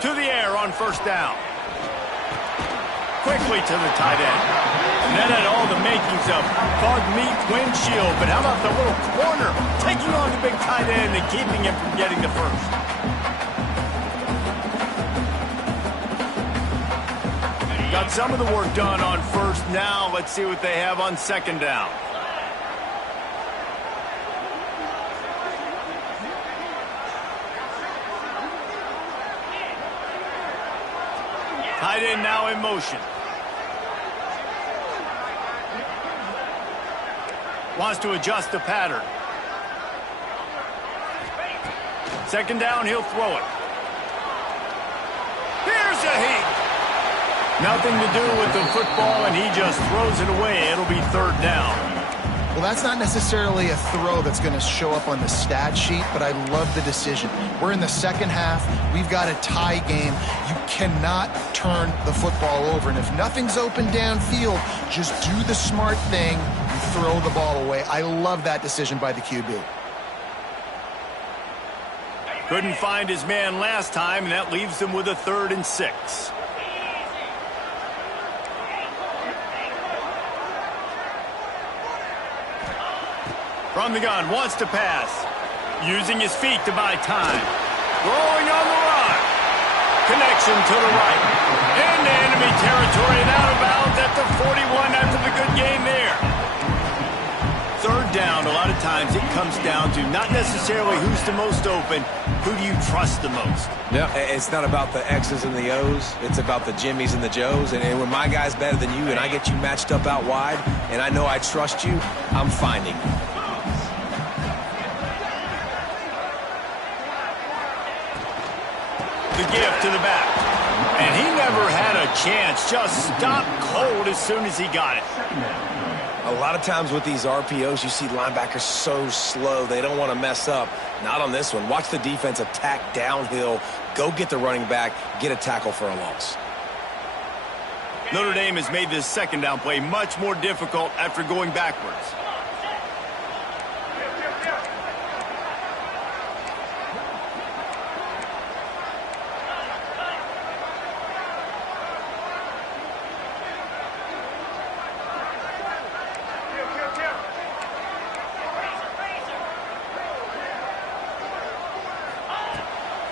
To the air on first down. Quickly to the tight end. And that had all the makings of bug meat windshield. But how about the little corner taking on the big tight end and keeping him from getting the first? Got some of the work done on first. Now let's see what they have on second down. Tight end now in motion. Wants to adjust the pattern. Second down, he'll throw it. Here's a heat. Nothing to do with the football, and he just throws it away. It'll be third down. Well, that's not necessarily a throw that's going to show up on the stat sheet, but I love the decision. We're in the second half. We've got a tie game. You cannot turn the football over, and if nothing's open downfield, just do the smart thing and throw the ball away. I love that decision by the QB. Couldn't find his man last time, and that leaves him with a 3rd and 6. From the gun, wants to pass. Using his feet to buy time. Throwing on the run. Connection to the right. Into enemy territory and out of bounds at the 41 after the good gain there. Third down, a lot of times it comes down to not necessarily who's the most open, who do you trust the most? Yeah, it's not about the X's and the O's. It's about the Jimmies and the Joes. And when my guy's better than you and I get you matched up out wide and I know I trust you, I'm finding you. The give to the back. And he never had a chance. Just stopped cold as soon as he got it. A lot of times with these RPOs, you see linebackers so slow. They don't want to mess up. Not on this one. Watch the defense attack downhill. Go get the running back. Get a tackle for a loss. Notre Dame has made this second down play much more difficult after going backwards.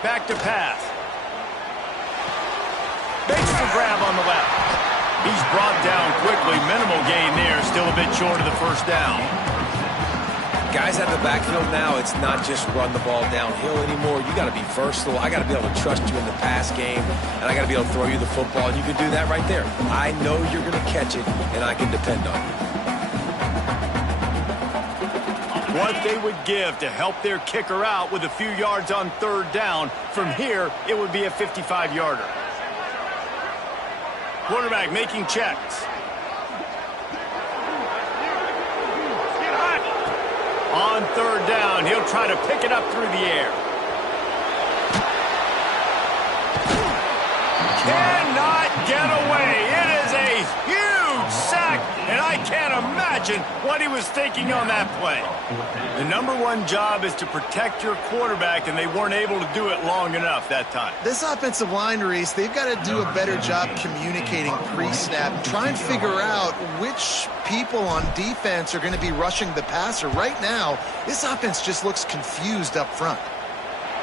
Back to pass. Makes the grab on the left. He's brought down quickly. Minimal gain there. Still a bit short of the first down. Guys out of the backfield now, it's not just run the ball downhill anymore. You got to be versatile. I got to be able to trust you in the pass game, and I got to be able to throw you the football, and you can do that right there. I know you're going to catch it, and I can depend on you. What they would give to help their kicker out with a few yards on third down. From here, it would be a 55-yarder. Quarterback making checks. On third down, he'll try to pick it up through the air. Cannot get away. It is a huge sack, and I can't imagine what he was thinking on that play. The number one job is to protect your quarterback, and they weren't able to do it long enough that time. This offensive line, Reese, they've got to do a better job communicating pre-snap. Try and figure out which people on defense are going to be rushing the passer. Right now, this offense just looks confused up front.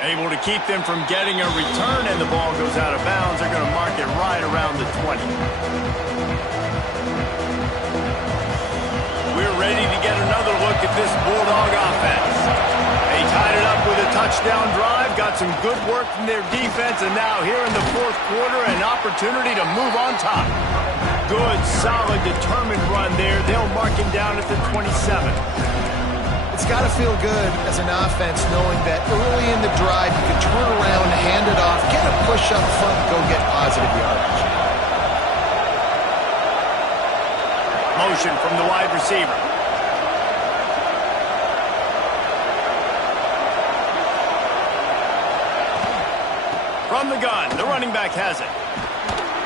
Able to keep them from getting a return, and the ball goes out of bounds. They're going to mark it right around the 20. We're ready to get another look at this Bulldog offense. They tied it up with a touchdown drive, got some good work from their defense, and now here in the fourth quarter, an opportunity to move on top. Good, solid, determined run there. They'll mark him down at the 27. It's got to feel good as an offense knowing that early in the drive you can turn around, hand it off, get a push up front, and go get positive yardage. Motion from the wide receiver. From the gun, the running back has it.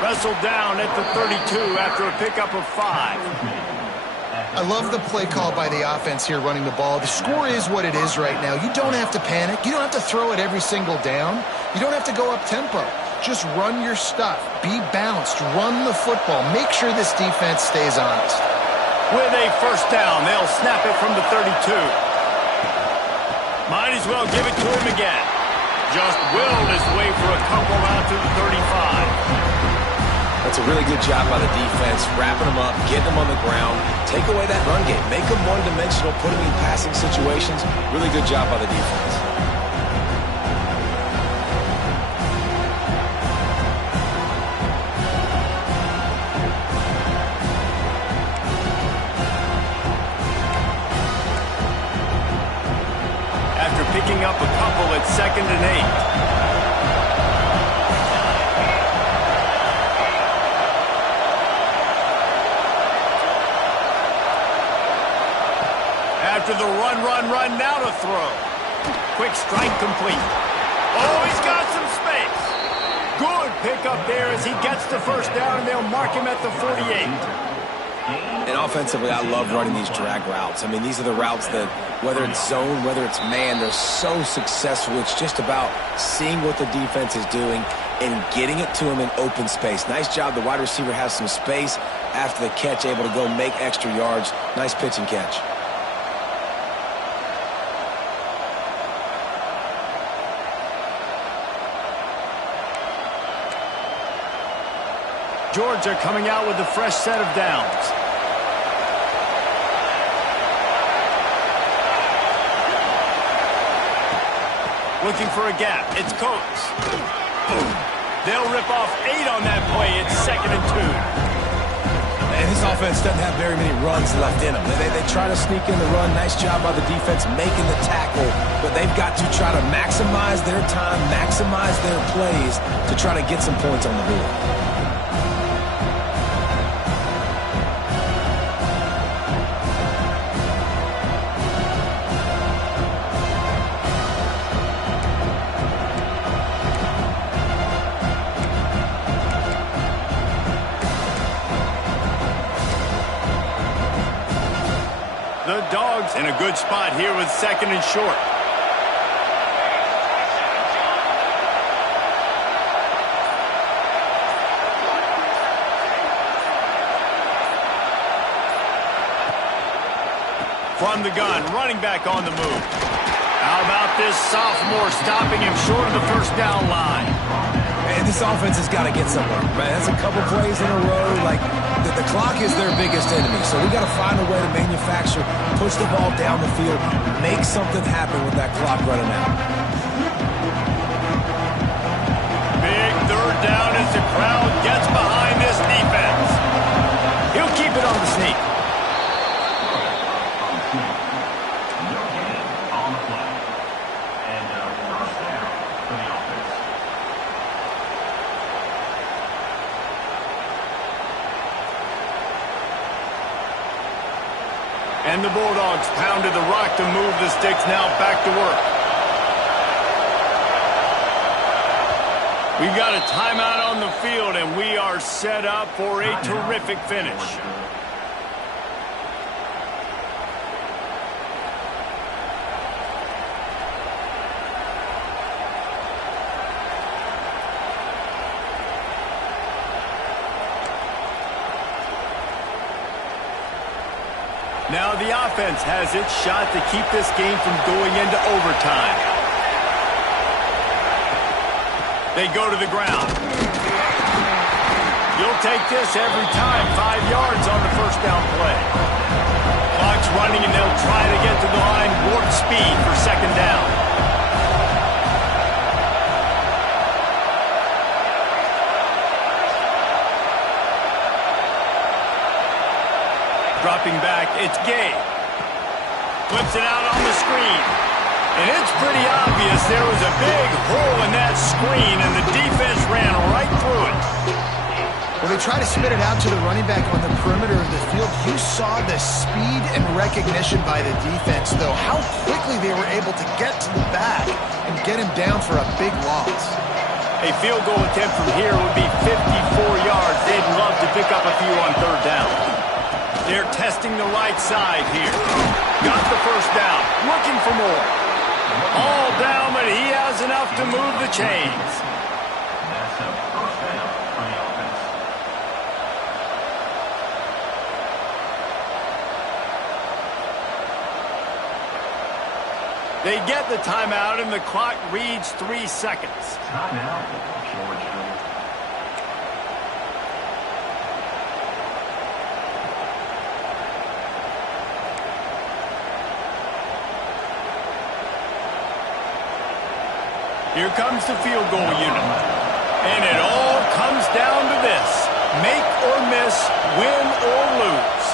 Wrestled down at the 32 after a pickup of 5. I love the play call by the offense here running the ball. The score is what it is right now. You don't have to panic. You don't have to throw it every single down. You don't have to go up tempo. Just run your stuff. Be balanced. Run the football. Make sure this defense stays honest. With a first down, they'll snap it from the 32. Might as well give it to him again. Just willed his way for a couple out to the 35. That's a really good job by the defense, wrapping them up, getting them on the ground, take away that run game, make them one-dimensional, put them in passing situations. Really good job by the defense. After picking up a couple at 2nd and 8. After the run, now to throw. Quick strike complete. Oh, he's got some space. Good pickup there as he gets the first down, and they'll mark him at the 48. And offensively, I love running these drag routes. I mean, these are the routes that, whether it's zone, whether it's man, they're so successful. It's just about seeing what the defense is doing and getting it to him in open space. Nice job. The wide receiver has some space after the catch, able to go make extra yards. Nice pitch and catch. Georgia coming out with a fresh set of downs. Looking for a gap. It's Coates. They'll rip off 8 on that play. It's 2nd and 2. And this offense doesn't have very many runs left in them. They try to sneak in the run. Nice job by the defense making the tackle. But they've got to try to maximize their time, maximize their plays to try to get some points on the board. The Dogs in a good spot here with 2nd and short. From the gun, running back on the move. How about this sophomore stopping him short of the first down line? Man, this offense has got to get somewhere. Man, that's a couple plays in a row. Like, the clock is their biggest enemy. So we got to find a way to manufacture, push the ball down the field, make something happen with that clock running out. Big third down as the crowd gets behind this defense. He'll keep it on the sneak. And the Bulldogs pounded the rock to move the sticks now back to work. We've got a timeout on the field, and we are set up for a terrific finish. Now the offense has its shot to keep this game from going into overtime. They go to the ground. You'll take this every time. 5 yards on the first down play. Clock's running, and they'll try to get to the line warp speed for second down. Dropping back, it's Gay. Flips it out on the screen. And it's pretty obvious there was a big hole in that screen, and the defense ran right through it. Well, they try to spit it out to the running back on the perimeter of the field. You saw the speed and recognition by the defense, though. How quickly they were able to get to the back and get him down for a big loss. A field goal attempt from here would be 54 yards. They'd love to pick up a few on third down. They're testing the right side here. Got the first down. Looking for more. All down, but he has enough to move the chains. They get the timeout, and the clock reads 3 seconds. Timeout, Georgia. Here comes the field goal unit. And it all comes down to this. Make or miss, win or lose.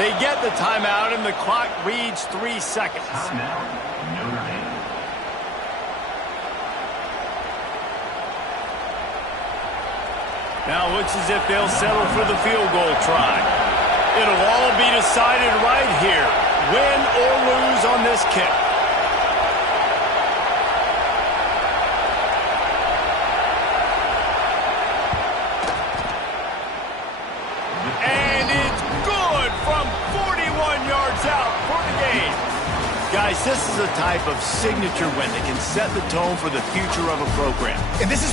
They get the timeout, and the clock reads 3 seconds. Timeout, Notre Dame. Now it looks as if they'll settle for the field goal try. It'll all be decided right here. Win or lose on this kick. Guys, this is a type of signature win that can set the tone for the future of a program. And this is